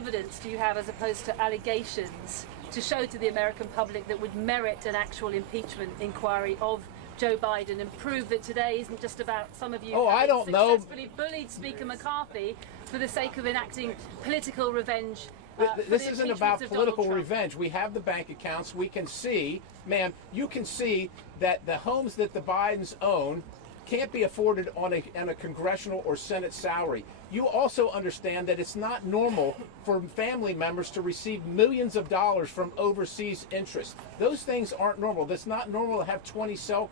evidence do you have, as opposed to allegations, to show to the American public that would merit an actual impeachment inquiry of Joe Biden and prove that today isn't just about some of you successfully bullied Speaker McCarthy for the sake of enacting political revenge? This isn't about political revenge. We have the bank accounts. We can see, ma'am, you can see that the homes that the Bidens own can't be afforded on a congressional or Senate salary. You also understand that it's not normal for family members to receive millions of dollars from overseas interests. Those things aren't normal. That's not normal to have 20 shell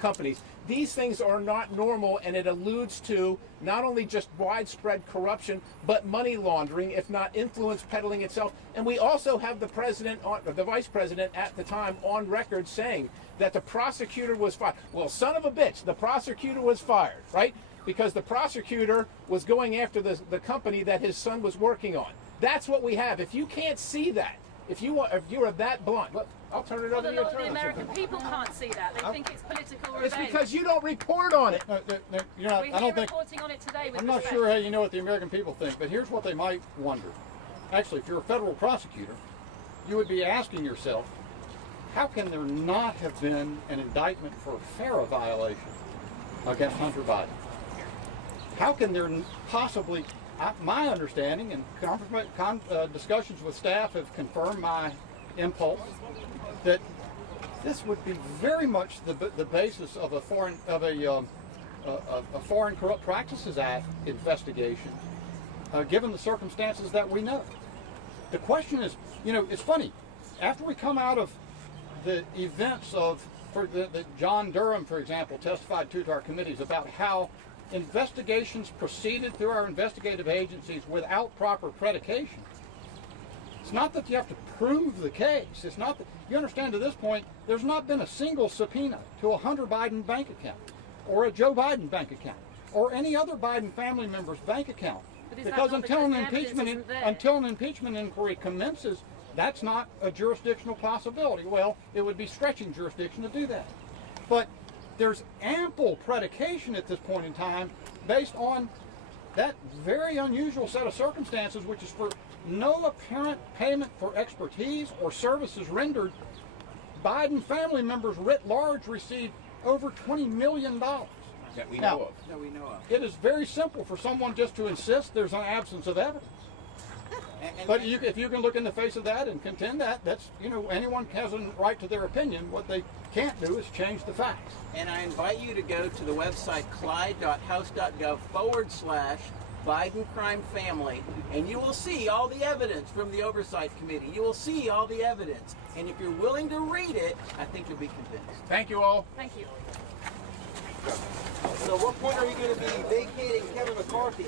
companies. These things are not normal, and it alludes to not only just widespread corruption, but money laundering, if not influence peddling itself. And we also have the president, the vice president at the time, on record saying that the prosecutor was fired. Well, son of a bitch, the prosecutor was fired, right? Because the prosecutor was going after the company that his son was working on. That's what we have. If you can't see that, if you are that blunt, I'll turn it over to you. The American people can't see that. They think it's political revenge. It's because you don't report on it. We're reporting on it today. I'm not sure how you know what the American people think, but here's what they might wonder. Actually, if you're a federal prosecutor, you would be asking yourself, how can there not have been an indictment for a FARA violation against Hunter Biden? How can there possibly, my understanding and discussions with staff have confirmed my impulse that this would be very much the basis of a Foreign Corrupt Practices Act investigation, given the circumstances that we know. The question is, it's funny, after we come out of the events of, John Durham, for example, testified to our committees about how investigations proceeded through our investigative agencies without proper predication. It's not that you have to prove the case. It's not that, you understand, to this point, there's not been a single subpoena to a Hunter Biden bank account or a Joe Biden bank account or any other Biden family member's bank account. Because until an impeachment inquiry commences, that's not a jurisdictional possibility. Well, it would be stretching jurisdiction to do that. But there's ample predication at this point in time based on that very unusual set of circumstances, which is for no apparent payment for expertise or services rendered. Biden family members writ large received over $20 million. That we know of. It is very simple for someone just to insist there's an absence of evidence. But if you can look in the face of that and contend that, that's, anyone has a right to their opinion. What they can't do is change the facts. And I invite you to go to the website clyde.house.gov/Biden crime family, and you will see all the evidence from the Oversight Committee. You will see all the evidence. And if you're willing to read it, I think you'll be convinced. Thank you all. Thank you. So what point are you going to be vacating Kevin McCarthy's